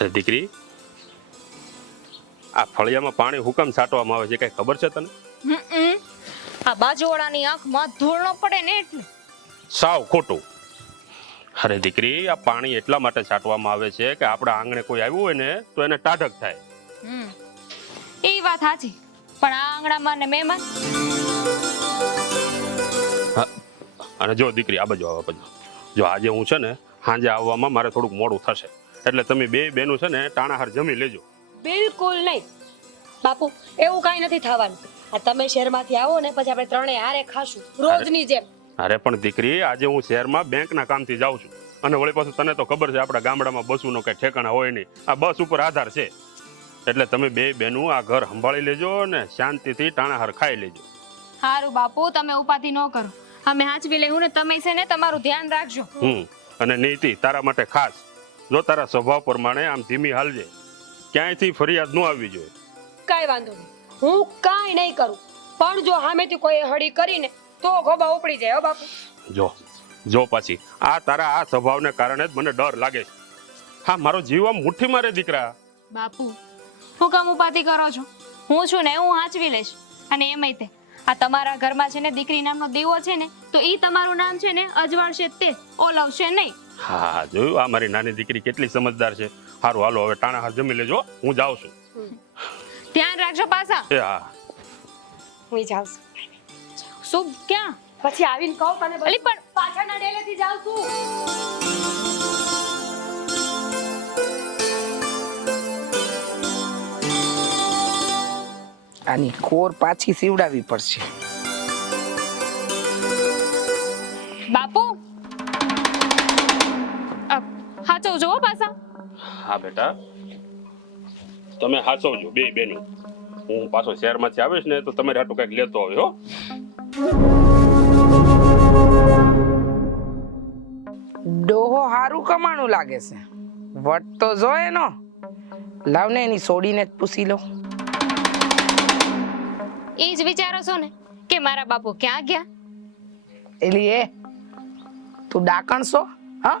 અરે દીકરી, આ ફળિયામાં પાણી હુકમ છાંટવામાં આવે છે કઈ ખબર છે તને? આ બાજુવાળાની આંખમાં ધૂળ ન પડે ને એટલે. સાવ ખોટું. અરે દીકરી, આ પાણી એટલા માટે છાંટવામાં આવે છે કે આપણા આંગણે કોઈ આવ્યું હોય ને તો એને ટાઢક થાય. એ વાત સાચી, પણ આ આંગણામાં ને મહેમાન. અને જો દીકરી, આ બાજુ આવવા બાજુ જો, આજે હું છે ને સાંજે આવવામાં મારે થોડુંક મોડું થશે, એટલે તમે બે બેનું છે ને ટાણાહાર જમી લેજો. બિલકુલ નહીં બાપુ, એવું કાંઈ નથી થવાનું. આ તમે શહેરમાંથી આવો ને પછી આપણે ત્રણેય હારે ખાશું રોજની જેમ. અરે પણ દીકરી, આજે હું શહેરમાં બેંકના કામથી જાઉં છું, અને વળી પાછું તને તો ખબર છે આપણા ગામડામાં બસુનો કઈ ઠેકાણા હોય નહીં. આ બસ ઉપર આધાર છે, એટલે તમે બે બેનું આ ઘર સંભાળી લેજો ને શાંતિથી ટાણાહાર ખાઈ લેજો. હારું બાપુ, તમે ઉપાધિ ન કરો, અમે હાંચવી લેવું ને તમે છે ને તમારું ધ્યાન રાખજો. અને નીતિ, તારા માટે ખાસ, જો તારા સ્વભાવ પ્રમાણે આમ ધીમી હાલજે, ક્યાંયથી ફરિયાદ ન આવવી જોઈએ. કાંઈ વાંધો નહીં, હું કાંઈ નહીં કરું, પણ જો સામેથી કોઈ હળી કરીને તો ગોબા ઉપડી જાય હો બાપુ. જો પાછી આ તારા આ સ્વભાવને કારણે જ મને ડર લાગે છે. હા, મારો જીવ આમ મુઠ્ઠીમાં રે દીકરા. બાપુ, હું કામ ઉપાધિ કરો છો? હું છું ને હું હાંચવી લઈશ. અને એમાંય તે આ તમારા ઘરમાં છે ને દીકરી નામનો દીવો છે ને, તો ઈ તમારું નામ છે ને અજવાળશે તે ઓલાવશે નહીં. હા, જોયું આ મારી નાની દીકરી કેટલી સમજદાર છે. સારું, હાલો હવે ટાણાહાર જમી લેજો, હું જાઉં છું. ધ્યાન રાખજો પાછા. હા, હું જાઉં છું. શું? ક્યાં? પછી આવીને કહું તને બધું. અલી પણ પાછળના ડેલેથી જાઉં છું. આની કોર પાછી સીવડાવી પડશે. બાપુ, હાચો જો પાછા. હા બેટા, તમે હાચવજો બે બેનું. હું પાછો શહેરમાંથી આવીશ ને તો તમારે હાટું કઈક લેતો આવ્યો. ડોહો હારું કમાણું લાગે છે, વટ તો જો એનો. લાવને એની સોડીને જ પૂછી લો. એ જ વિચારો છો ને કે મારા બાપુ ક્યાં ગયા? એલી એ તું ડાકણ છો? હા,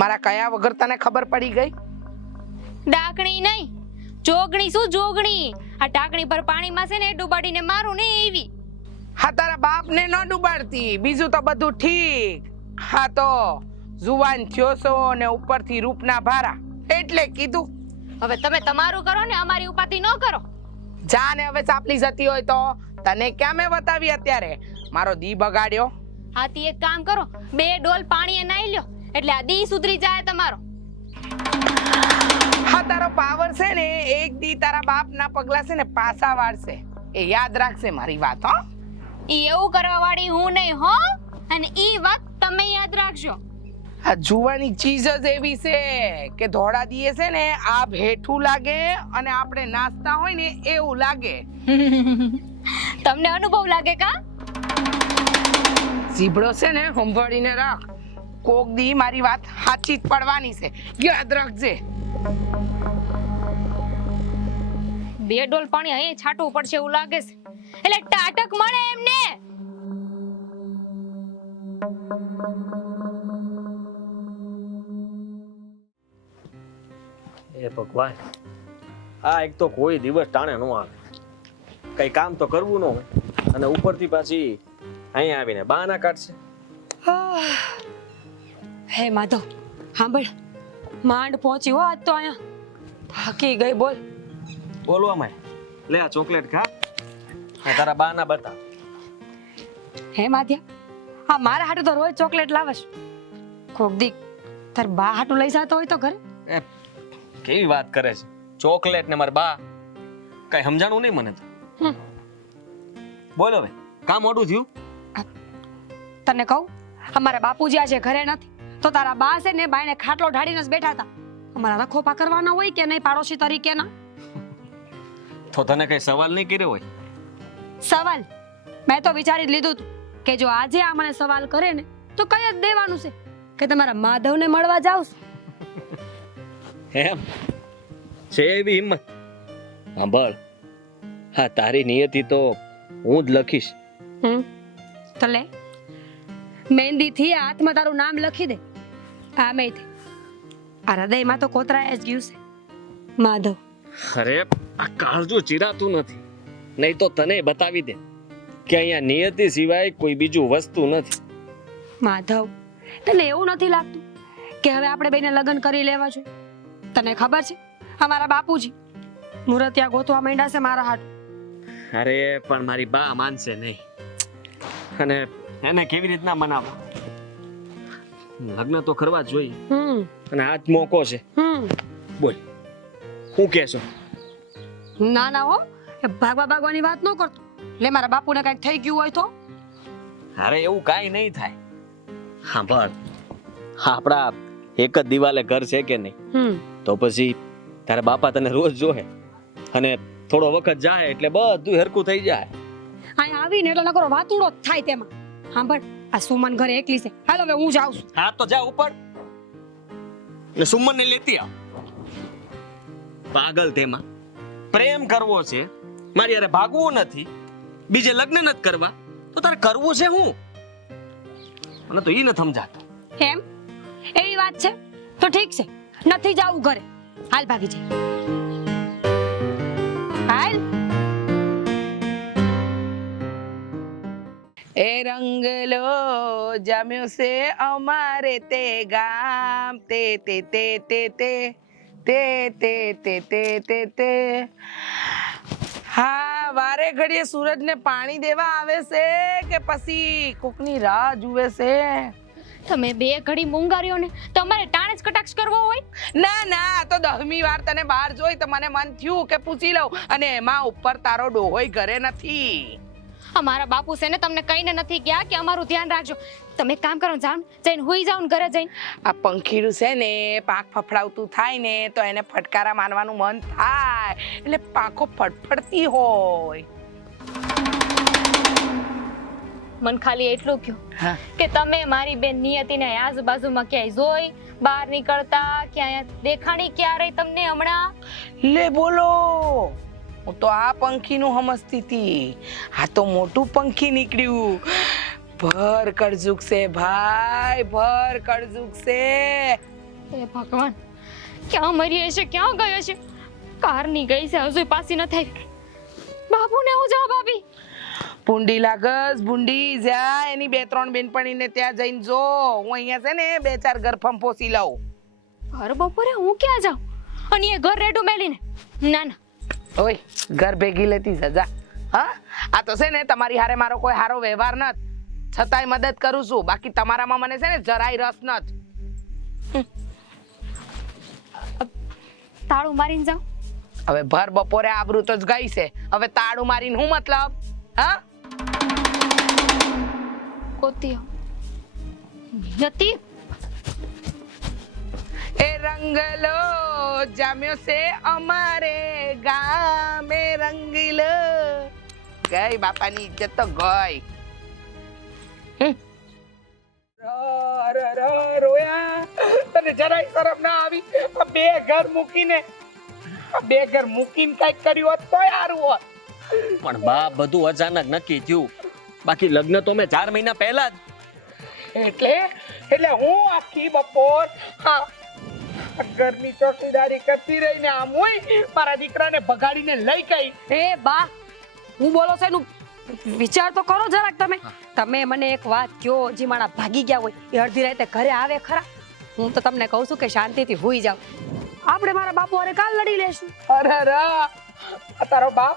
મારા કયા વગર તને ખબર પડી ગઈ? ડાકણી નહીં, જોગણી. શું જોગણી? આ ટાકણી પર પાણીમાં છે ને ડૂબાડીને મારું ને એવી. હા, તારા બાપને ન ડૂબાડતી, બીજું તો બધું ઠીક. હા, તો જુવાન થયો છો ને ઉપરથી રૂપના ભારા, એટલે કીધું. હવે તમે તમારું કરો ને, અમારી ઉપાધિ ન કરો. જા ને હવે ચાપલી જતી હોય તો તને ક્યાં મેં બતાવી અત્યારે મારો દી બગાડ્યો. હાથી એક કામ કરો, 2 ડોલ પાણીએ નાઈ લ્યો, એટલે આ દી સુધરી જાય તમારો. હા, તારો પાવર છે ને એક દી તારા બાપના પગલા છે ને પાછા વાળશે, એ યાદ રાખશે મારી વાત. હો, ઈ એવું કરવા વાળી હું નહીં હો, અને ઈ વાત તમે યાદ રાખજો. આ જુવાની ચીજ જ એવી છે કે ધોળા દીએ છે ને આ ભેઠું લાગે અને આપણે નાસ્તા હોય ને એવું લાગે. તમને અનુભવ લાગે કા? જીભડો છે ને સંભાળીને રાખ, કોક દી મારી વાત સાચી જ પડવાની છે, યાદ રાખજે. 2 ડોલ પાણી અહીં છાંટવું પડશે એવું લાગે છે, એટલે ટાટક મળે એમને. એ ભગવાન, આ એક તો કોઈ દિવસ ટાણે ન આવે, કઈ કામ તો કરવું ન હોય, અને ઉપરથી પાછી અહીંયા આવીને બહાના કાઢશે. હે માધવ, સાંભળ, માંડ પહોંચી હો આજ તો અહીંયા, થાકી ગઈ. બોલ. બોલવામાં લે આ ચોકલેટ ખા ને તારા બહાના બતા. હે માધ્યા, હા મારા હાટુ તો રોજ ચોકલેટ લાવશ, કોક દી તાર બા હાટુ લઈ જાતો હોય તો ઘરે. એ કેવી વાત કરે છે, ચોકલેટ ને મારા બા, કઈ સમજાણું નહીં મને તો. બોલ હવે, કામ મોડું થયું? તને કહું, અમારા બાપુજી આજે ઘરે નથી, તો તારા બા છે ને બાઈને ખાટલો ઢાળીને જ બેઠા હતા. અમારા રખોપા કરવાના હોય કે નહીં પાડોશી તરીકેના? તો તને કઈ સવાલ નહીં કર્યો હોય? સવાલ મેં તો વિચારી જ લીધું હતું કે જો આજે આ મને સવાલ કરે ને તો કઈ જ દેવાનું છે કે તમારા માધવને મળવા જાવ. એમ છે એવી હિંમત? સાંભળ, હા તારી નિયતિ તો હું જ લખીશ. તો લે, મહેંદી થી હાથમાં તારું નામ લખી દે. આમે આ હૃદયમાં તો કોતરાય જ ગયું છે માધવ, અરે આ કાળજું ચીરાતું નથી, નહીં તો તને બતાવી દે કે અહીંયા નિયતિ સિવાય કોઈ બીજું વસ્તુ નથી. માધવ, તને એવું નથી લાગતું કે હવે આપણે બેને લગ્ન કરી લેવા જોઈએ? તને ખબર છે અમારા બાપુજી મુરતિયા ગોતવા માંડ્યા છે મારા હાથ. અરે પણ મારી બા માનશે નહીં, અને એને કેવી રીતના મનાવવા? લગ્ન તો કરવા જ જોઈએ, અને આ જ મોકો છે. બોલ, હું કહેશો? ના ના હો, એ ભાગવાની વાત ન કરતો. લે મારા બાપુને કઈક થઈ ગયું હોય તો? અરે એવું કાંઈ નહીં થાય. હા પણ આપણા એક જ દિવાલે ઘર છે કે નહીં, તો પછી તારા બાપા તને રોજ જોહે, અને થોડો વખત જાય એટલે બધું હરખું થઈ જાય. અહીંયા આવીને એટલે નકરો વાતુડો જ થાય તેમાં. હા પણ આ સુમન ઘરે એકલી છે. હાલો હવે હું જાઉં છું. હા તો જા ઉપર, ને સુમનને લેતી આવ. પાગલ તેમાં પ્રેમ કરવો છે, મારી યારે ભાગવું નથી, બીજે લગ્ન નથી કરવા, તો તારે કરવું છે હું? મને તો ઈ ન સમજાતું. એમ એવી વાત છે તો ઠીક છે, નથી જાવું ઘરે. હાલ ભાગી જાય. હાલ. એ રંગલો જામ્યો છે અમારે તે ગામ તે તે તે તે તે તે તે તે તે તે તે. હા, વારે ઘડીએ સૂરજને પાણી દેવા આવે છે કે પછી કોકની રાહ જુએ છે? તમે બે ઘડી મૂંગાર્યો ને તમારે ટાણે જ કટાક્ષ કરવો હોય? ના ના, આ તો 10મી વાર તને બહાર જોઈ તો મને મન થયું કે પૂછી લઉં, અને એમાં ઉપર તારો ડોહોય ઘરે નથી. અમારા બાપુ છે ને તમને કહીને નથી ગયા કે અમારું ધ્યાન રાખજો. તમે એક કામ કરો, જાઓ ને, જઈને હુઈ જાઓ ને ઘરે જઈને. આ પંખીડું છે ને પાંખ ફફડાવતું થાય ને તો એને ફટકારા મારવાનું મન થાય, એટલે પાંખો ફટફડતી હોય. મન ખાલી એટલું કહો હા, કે તમે મારી બેન નિયતિને આજુબાજુમાં ક્યાંય જોઈ બહાર નીકળતા ક્યાંય દેખાણી ક્યારે તમને હમણાં? લે બોલો, હું તો આ પંખીનું સમજતી હતી, આ તો મોટું પંખી નીકળ્યું. ભર કળજુક છે ભાઈ, ભર કળજુક છે. હે ભગવાન, ક્યાં મરી હશે, ક્યાં ગયો છે? કારની ગઈ છે, હજુ પાછી ન થઈ. બાપુને હું જાઉં ભાભી. ભૂંડી લાગસ, ભૂંડી જા એની 2-3 બેનપણીને ત્યાં જઈને જો. હું અહીંયા છે ને 2-4 ઘર ફંફોસી લઉં. ઘર બપોરે હું ક્યાં જાઉં? અને એ ઘર રેડું મેલીને? ના ના, ઓય, ઘર ભેગી લેતી સજા. હા, આ તો છે ને તમારી હારે મારો કોઈ હારો વ્યવહાર નથી, છતાંય મદદ કરું છું. બાકી તમારામાં મને છે ને જરાય રસ નથી. તાળું મારીને જાઉં? હવે ભર બપોરે આબરૂ તો જ ગઈ છે, હવે તાળું મારીને હું મતલબ? હા, કોતી નથી. એ રંગલો જામ્યો છે અમારે ગામે રંગીલો. ગઈ બાપાની ઇજ્જત તો ગઈ. રોયા, તને જરાય શરમ ના આવી? આ 2 ઘર મૂકીને કઈક કર્યું હોત તો સારું હોત. પણ બા બધું અચાનક નક્કી થયું, બાકી લગ્ન તો મેં 4 મહિના પહેલા જ. એટલે હું આખી બપોર હા ઘરની ચોકીદારી કરતી રહીને આમ હોય મારા દીકરાને ભગાડીને લઈ ગઈ. એ બા, હું બોલો છે એનું વિચાર તો કરો જરાક. તમે મને એક વાત કહો, જે મારા ભાગી ગયા હોય એ અડધી રાતે ઘરે આવે ખરા? હું તો તમને કહું છું કે શાંતિથી હુઈ જાવ. આપણે મારા બાપુ હારે કાલ લડી લેશું. અરે આ તારો બાપ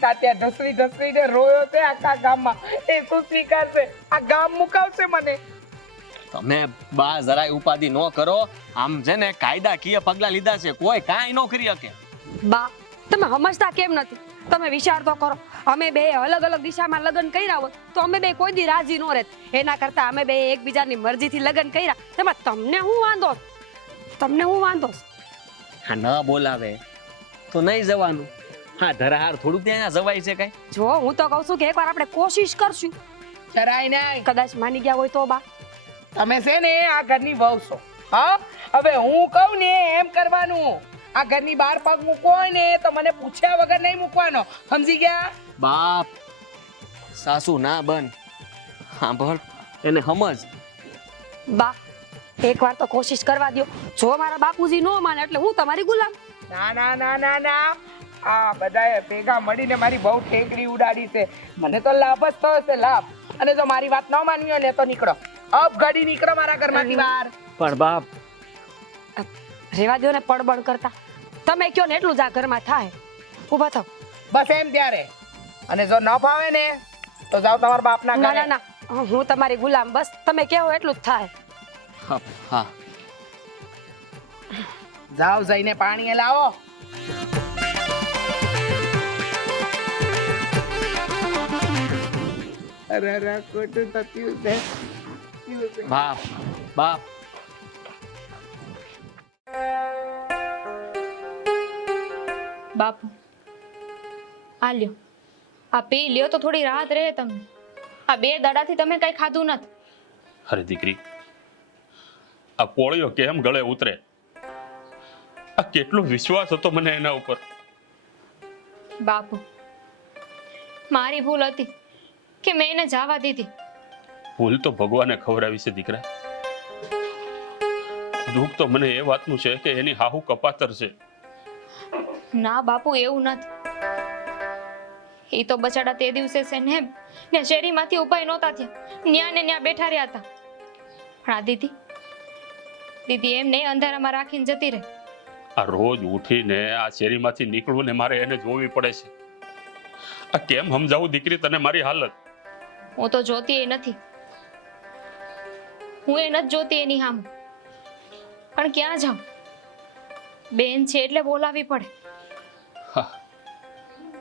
ત્યાં ઢસડીને રોયો છે આખા ગામમાં. એ શું સ્વીકારશે? આ ગામ મુકાવશે મને. તમે બા જરાય ઉપાધિ ન કરો. આમ છે ને કાયદાકીય પગલા લીધા છે, કોઈ કાંઈ ન કરી શકે. બા, તમે સમજતા કેમ નથી? તમે વિચાર તો કરો. અમે બે અલગ અલગ દિશામાં લગ્ન કર્યા હોત તો અમે બે કોઈ દી રાજી ન રહેત. એના કરતા અમે બે એકબીજાની મરજીથી લગ્ન કર્યા. તેમાં તમને શું વાંધો? તમને શું વાંધો? હા, ન બોલાવે તો નહીં જવાનું. હા, ધરાહાર થોડું ત્યાં જવાય છે કઈ? જો હું તો કહું છું કે એકવાર આપણે કોશિશ કરશું. જરાય નહીં. કદાચ માની ગયા હોય તો બા. તમે છે ને આ ઘરની વહુ છો. હા, હવે હું કહું ને એમ કરવાનું. આ ઘરની બહાર પગ મૂકવો હોય ને તો મને પૂછ્યા વગર નહીં મૂકવાનો, સમજી ગયા? બાપ સાસુ ના બન. હા ભળ, એને સમજ. બા, એકવાર તો કોશિશ કરવા દ્યો. જો મારા બાપુજી નો માને એટલે હું તમારી ગુલામ. ના ના ના ના ના આ બધાએ ભેગા મળીને મારી બહુ ઠેકડી ઉડાડી છે. મને તો લાભ જ થયો છે, લાભ. અને જો મારી વાત ન માન્યો ને તો નીકળો, અબ ઘડી નીકળો મારા ઘરમાંથી બહાર. પણ બાપ રેવા દો ને પડબડ કરતા. તમે કયો ને એટલું જ આ ઘરમાં થાય. ઊભા થાવ. બસ એમ ત્યારે. અને જો ન ફાવે ને તો જાઓ તમારા બાપના ના ઘરે. ના ના હું તમારી ગુલામ, બસ તમે કહો એટલું જ થાય. હા હા જાઓ જઈને પાણી લાવો. અરે ખોટું થયું છે. બાપ બાપ બાપુ આ લ્યો, આ પી લ્યો તો થોડી રાહત રહે તમને. આ 2 દાડાથી તમે કઈ ખાધું નથી. અરે દીકરી, આ પોળીઓ કેમ ગળે ઉતરે? આ કેટલો વિશ્વાસ હતો મને એના ઉપર. બાપુ મારી ભૂલ હતી કે મેં એને જવા દીધી. ભૂલ તો ભગવાને ખવડાવી છે દીકરા. દુઃખ તો મને એ વાતનું છે કે એની હાહુ કપાતર છે. ના બાપુ એવું નથી. એ તો બચાડા તે દિવસે છે ને શેરીમાંથી ઉપાય નહોતા થયા, ન્યા ને ન્યા બેઠા રહ્યા હતા. પણ આ દીદી એમ નહીં અંધારામાં રાખીને જતી રહે. આ રોજ ઉઠીને આ શેરીમાંથી નીકળવું ને મારે એને જોવી પડે છે. આ કેમ સમજાવું દીકરી તને મારી હાલત? હું તો જોતી એ નથી. હું એ નથી જોતી એની સામે. પણ ક્યાં જાઉં? બેન છે એટલે બોલાવી પડે. હા,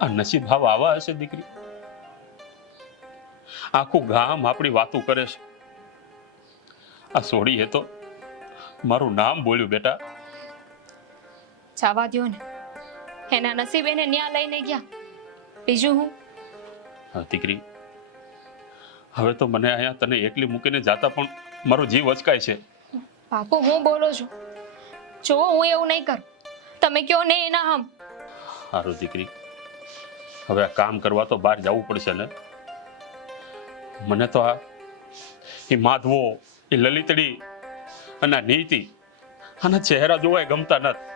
આ નસીબ હાવ આવા હશે દીકરી. આખું ગામ આપણી વાતો કરે છે. આ સોડીએ તો મારું નામ બોલ્યું બેટા. જવા દ્યો ને, એના નસીબ એને ન્યા લઈને ગયા. બીજું હું? હા દીકરી, હવે તો મને અહીંયા તને એકલી મૂકીને જાતા પણ મારો જીવ અચકાય છે. બાપુ હું બોલો છું, જો હું એવું નહીં કરું. તમે કયો ને એના હમ. સારું દીકરી, હવે આ કામ કરવા તો બહાર જવું પડશે ને. મને તો આ એ માધવો, એ લલિતડી અને આ નીતિ, આના ચહેરા જોવાય ગમતા નથી.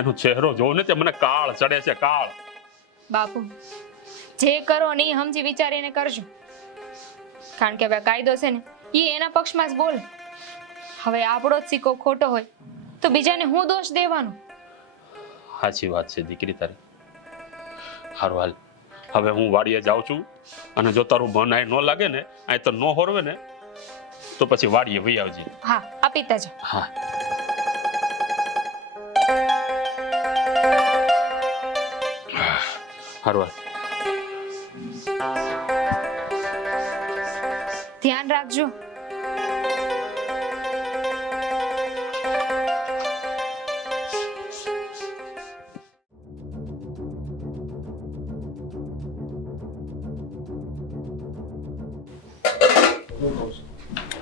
એનો ચહેરો જોઉં ને તે મને કાળ ચડે છે, કાળ. બાપુ જે કરો ને એ સમજી વિચારીને કરજો. કારણ કે હવે કાયદો છે ને એ એના પક્ષમાં જ બોલે. હવે આપણો જ સિક્કો ખોટો હોય તો બીજાને હું દોષ દેવાનો? સાચી વાત છે દીકરી તારી. હારું હાલ, હવે હું વાડીએ જાઉં છું. અને જો તારું મન આ ન લાગે ને, આ તો ન હોરવે ને, તો પછી વાડીએ વહી આવજે. હા આપી તા જા. હા. હારું હાલ. ધ્યાન રાખજો.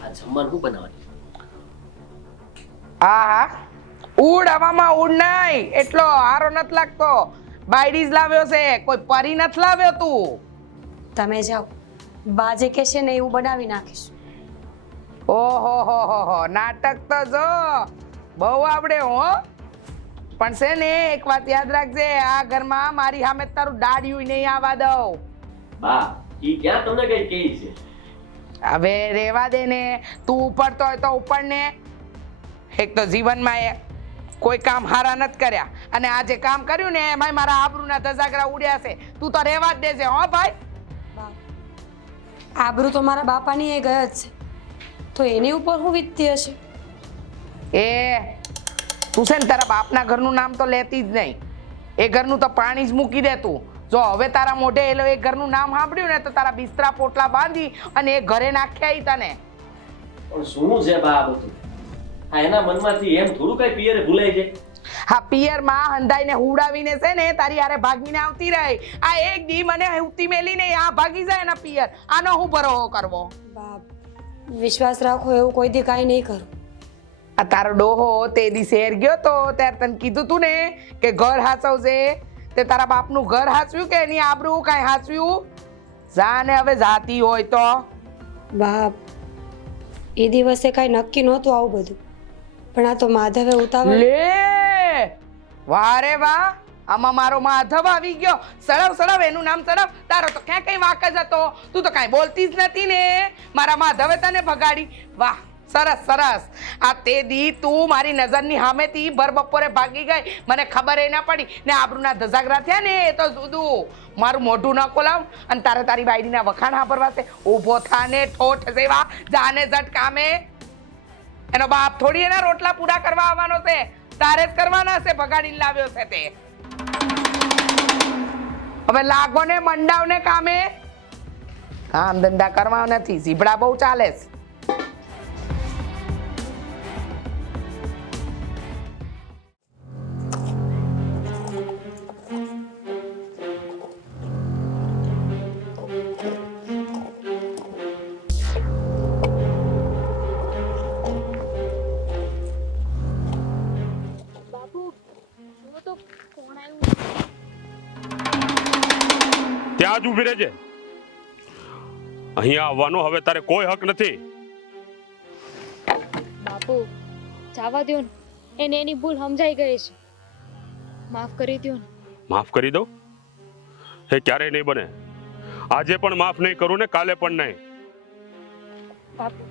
આ જમવાનું શું બનાવવાનું? હા ઉડ હવામાં ઉડ નહીં, એટલો હારો નથી લાગતો. બાયડીઝ લાવ્યો છે, કોઈ પરી નથી લાવ્યો તું. તમે જાઓ, બાજે કે છે ને એવું બનાવી નાખીશ. ઓહો હો નાટક તો જો બહુ આવડે હો. પણ છે ને એક વાત યાદ રાખજે, આ ઘરમાં મારી સામે તારું દાડિયું નહીં આવવા દઉં. બા ઈ ક્યાં તમને કઈ કહી છે? હવે રેવા દે ને, તું ઉપડતો હોય તો ઉપડ ને. એક તો જીવનમાં એ કોઈ કામ હારા નથી કર્યા, અને આ જે કામ કર્યું ને એમાંય મારા આબરૂના ધજાગરા ઉડ્યા છે. તું તો રેવા જ દેજે હો ભાઈ. આબરૂ તો મારા બાપાની એ ગયો જ છે, તો એની ઉપર હું વીતતી હશે? એ તું છે ને તારા બાપના ઘરનું નામ તો લેતી જ નહીં. એ ઘરનું તો પાણી જ મૂકી દે તું. જો હવે તારા મોઢે એલો એ ઘરનું નામ સાંભળ્યું ને તો તારા બિસ્તરા પોટલા બાંધી અને એ ઘરે નાખ્યા તને. પણ શું છે બા બધું? આ એના મનમાંથી એમ થોડું કઈ પિયરે ભૂલાઈ જાય? હા પિયરમાં હંધાઈને હુડાવીને છે ને તારી હારે ભાગીને આવતી રહી. આ એક દી મને હુતી મેલીને આ ભાગી જાય એના પિયર. આનો હું ભરોહો કરવો? બાપ, વિશ્વાસ રાખો, એવું કોઈ દી કાંઈ નહીં કરું. આ તારો ડોહો તે દી શહેર ગયો તો ત્યારે તને કીધું તું ને કે ઘર હાચવજે. તે તારા બાપનું ઘર હાચવ્યું કે એની આબરૂ કાંઈ હાચવ્યું? જા ને હવે જાતી હોય તો. બાપ, એ દિવસે કાંઈ નક્કી નહોતું આવું બધું, પણ આ તો માધવે ઉતાવળ. લે વાહ રે વાહ, આમાં મારો માધવ આવી ગયો. સળવ સળવ, એનું નામ સળવ. તારો તો ક્યાં કઈ વાંક જ હતો. તું તો કાંઈ બોલતી જ નથી ને. મારા માધવે તને ભગાડી. વાહ, સરસ સરસ. આ તે દી તું મારી નજરની સામેથી ભર બપોરે ભાગી ગઈ, મને ખબર એ ના પડી ને આબરૂના ધજાગરા થયા ને એ તો જુદું. મારું મોઢું ન ખોલાવ અને તારે તારી બાયડીના વખાણ સાંભળવા છે. ઊભો થાને ઠોઠ સેવા, જાને ઝટ કામે. એનો બાપ થોડી એના રોટલા પૂરા કરવા આવવાનો છે, તારે જ કરવાના છે. ભગાડીને લાવ્યો છે તે. હવે લાગો ને મંડાવ ને કામે. કામ ધંધા કરવા નથી, ઝીબડા બહુ ચાલે છે. ત્યાં જ ઊભી રહેજે. અહીંયા આવવાનો હવે તારે કોઈ હક નથી. બાપુ જવા દ્યો ને, એને એની ભૂલ સમજાઈ ગઈ છે, માફ કરી દ્યો ને. માફ કરી દઉં? એ ક્યારેય નહીં બને. આજે પણ માફ નહીં કરું ને કાલે પણ નહીં. બાપુ,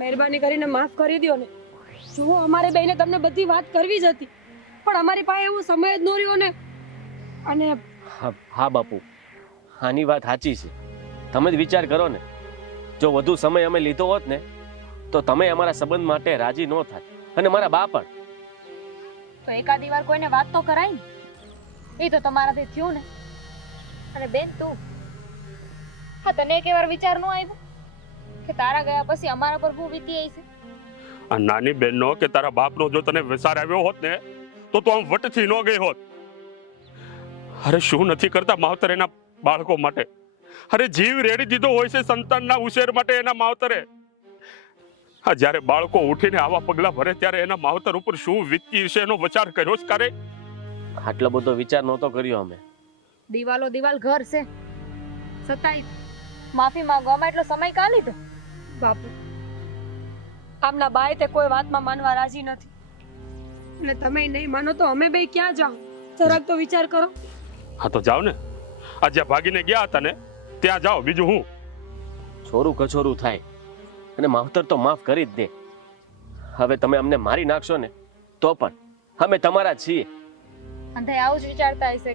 મહેરબાની કરીને માફ કરી દ્યો ને. જુઓ, અમારે બેને તમને બધી વાત કરવી જ હતી, પણ અમારી પાસે એવો સમય જ ન રહ્યો ને. અને હા બાપુ, આની વાત સાચી છે. તમે જ વિચાર કરો ને, જો વધુ સમય અમે લીધો હોત ને તો તમે અમારા સંબંધ માટે રાજી ન થાત અને મારા બા પણ. તો એકાદી વાર કોઈને વાત તો કરાય ને. એ તો તમારાથી થયું ને. અને બેન તું, હા તને એક વાર વિચાર ન આવ્યો કે તારા ગયા પછી અમારા પર શું વીતી આવી છે? આ નાની બહેનનો કે તારા બાપનો જો તને વિચાર આવ્યો હોત ને તો તું આમ વટથી ન ગઈ હોત. અરે શું નથી કરતા માવતર એના બાળકો માટે. અરે જીવ રેડી દીધો હોય છે સંતાનના ઉછેર માટે એના માવતરે. હા, જ્યારે બાળકો ઉઠીને આવા પગલા ભરે ત્યારે એના માવતર ઉપર શું વીતતી હશે એનો વિચાર કર્યો જ કરે? આટલો બધો વિચાર નહોતો કર્યો અમે. દિવાલો દિવાલ ઘર છે, છતાંય માફી માંગવામાં એટલો સમય કાં લીધો? બાપુ, આમના બાએ તે કોઈ વાતમાં માનવા રાજી નથી, અને તમે નહીં માનો તો અમે બે ક્યાં જાઓ? જરાક તો વિચાર કરો. હા તો જાઓ ને. આ જ્યાં ભાગીને ગયા હતા ને ત્યાં જાઓ, બીજું હું. છોરું કછોરું થાય અને માવતર તો માફ કરી જ દે. હવે તમે અમને મારી નાખશો ને તો પણ અમે તમારા જ છીએ. અંતે આવું જ વિચારતા હશે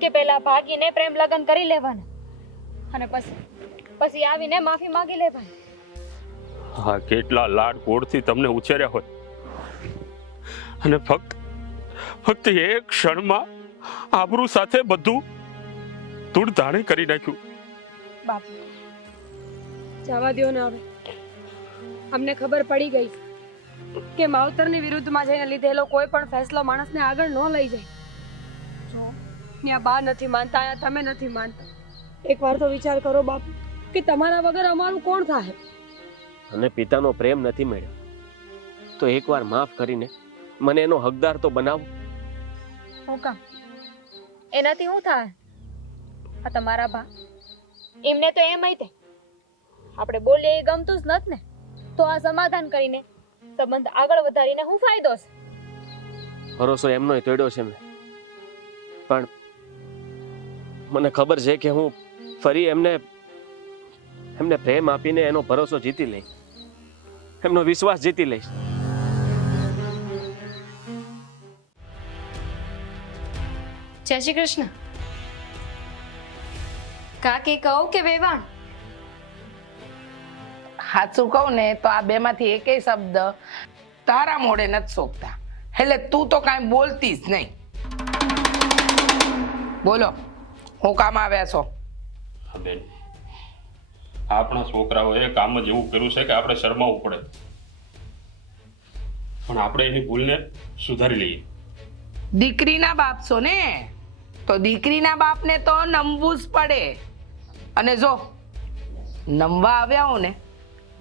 કે પહેલા ભાગીને પ્રેમ લગ્ન કરી લેવાના અને પછી આવીને માફી માંગી લેવાની. હા, કેટલા લાડ કોડથી તમને ઉછેર્યા હોય અને ફક્ત એક ક્ષણમાં આબરૂ સાથે બધું ધૂળધાણી કરી નાખ્યું. બાપુ, જવા દ્યો ને. હવે અમને ખબર પડી ગઈ કે માવતરની વિરુદ્ધમાં જઈને લીધેલો કોઈ પણ ફેસલો માણસને આગળ ન લઈ જાય. જો ત્યાં બા નથી માનતા, અહીંયા તમે નથી માનતા. એકવાર તો વિચાર કરો બાપુ કે તમારા વગર અમારું કોણ થાય? અને પિતાનો પ્રેમ નથી મળ્યો તો એકવાર માફ કરીને મને એનો હકદાર તો બનાવો. હું કામ એનાથી શું થાય? આ તમારા બા, એમને તો એમ તે આપણે બોલીએ એ ગમતું જ નથી ને, તો આ સમાધાન કરીને સંબંધ આગળ વધારીને શું ફાયદો છે? ભરોસો એમનો તોડ્યો છે મેં, પણ મને ખબર છે કે હું ફરી એમને પ્રેમ આપીને એનો ભરોસો જીતી લઈશ, એમનો વિશ્વાસ જીતી લઈશ. જય શ્રી કૃષ્ણ. કાકી કહું કે વેવાણ? સાચું કહું ને તો આ બેમાંથી એકેય શબ્દ તારા મોઢે નથી શોભતા. એટલે તું તો કાંઈ બોલતી જ નહીં. બોલો, હું કામ આવ્યા છો? બેન, આપણા છોકરાઓએ કામ જ એવું કર્યું છે કે આપણે શરમાવવું પડે, પણ આપણે એની ભૂલને સુધારી લઈએ. દીકરીના બાપ છો ને તો દીકરીના બાપને તો નમવું જ પડે. અને જો નમવા આવ્યા હો ને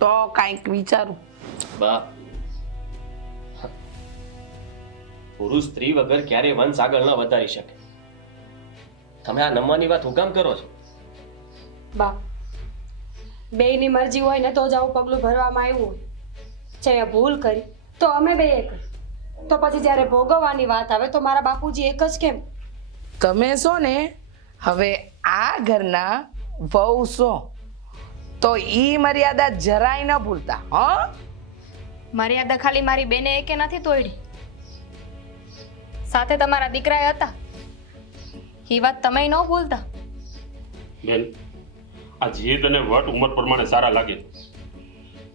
તો કાંઈક વિચારું. બા, પુરુષ સ્ત્રી વગર ક્યારે વંશ આગળ ન વધારી શકે. તમે આ નમવાની વાત હું કામ કરો છો? બા, બેયની મરજી હોય ને તો જ આવું પગલું ભરવામાં આવ્યું હોય. છે ભૂલ કરી તો અમે બેય કરી, તો પછી જ્યારે ભોગવવાની વાત આવે તો મારા બાપુજી એક જ કેમ? તમે છો ને હવે આ ઘરના વહુ છો તો ઈ મર્યાદા જરાય ન ભૂલતા હા. મર્યાદા ખાલી મારી બેને એકે નથી તોડી, સાથે તમારા દીકરાએ હતા, એ વાત તમે ન ભૂલતા. બેન, આ જીદ અને વટ ઉંમર પ્રમાણે સારા લાગે.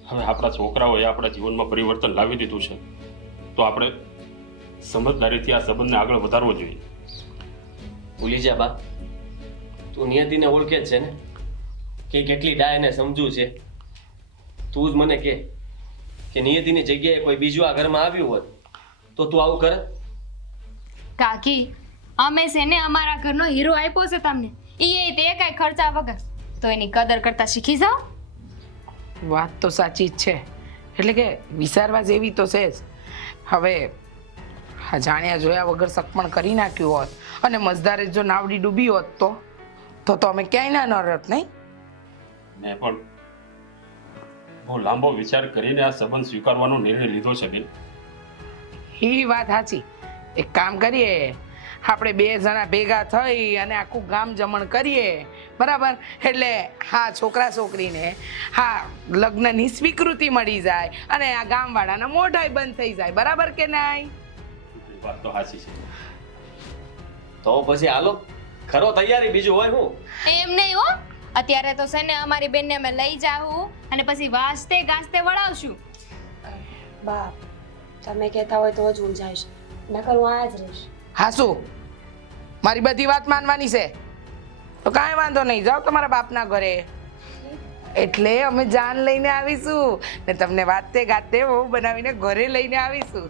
હવે આપણા છોકરાઓએ આપણા જીવનમાં પરિવર્તન લાવી દીધું છે, તો આપણે સમજદારીથી આ સંબંધને આગળ વધારવો જોઈએ. ભૂલી જા બા, તું નિયતિને ઓળખે જ છે ને કે કેટલી ડાયને સમજુ છે. તું જ મને કે નિયતિની જગ્યાએ કોઈ બીજું આ ઘરમાં આવ્યું હોત તો તું આવું કરે? કાકી, અમે છે ને અમારા ઘરનો હીરો આપ્યો છે તમને, એ તે કાંઈ ખર્ચા વગર, તો એની કદર કરતા શીખી જાઓ. વાત તો સાચી જ છે, એટલે કે વિચારવા જેવી તો છે જ. હવે આ જાણ્યા જોયા વગર સકપણ કરી નાખ્યું હોત અને મજદારે જો નાવડી ડૂબી હોત તો અમે ક્યાંય ના ન રત નહીં. મેં પણ બહુ લાંબો વિચાર કરીને આ સંબંધ સ્વીકારવાનો નિર્ણય લીધો છે બેન. એ વાત સાચી. એક કામ કરીએ, આપણે બે જણા ભેગા થઈ અને આખું ગામ જમણ કરીએ, બરાબર? એટલે હા છોકરા છોકરીને હા લગ્નની સ્વીકૃતિ મળી જાય અને આ ગામવાળાના મોઢાય બંધ થઈ જાય, બરાબર કે નહીં? વાત તો સાચી છે. તો પછી હાલો, ખરો તૈયારી, બીજું હોય હું. એમ નહીં હો, અત્યારે તો છે ને અમારી બેનને અમે લઈ જાવું અને પછી વાજતે ગાજતે વળાવશું. બાપ, તમે કહેતા હોય તો જ હું જઈશ, નકર હું આ જ રહીશ. હાસુ મારી બધી વાત માનવાની છે તો કાંઈ વાંધો નહીં, જાઓ તમારા બાપના ઘરે. એટલે અમે જાન લઈને આવીશું ને તમને વાતે ગાતે બહુ બનાવીને ઘરે લઈને આવીશું.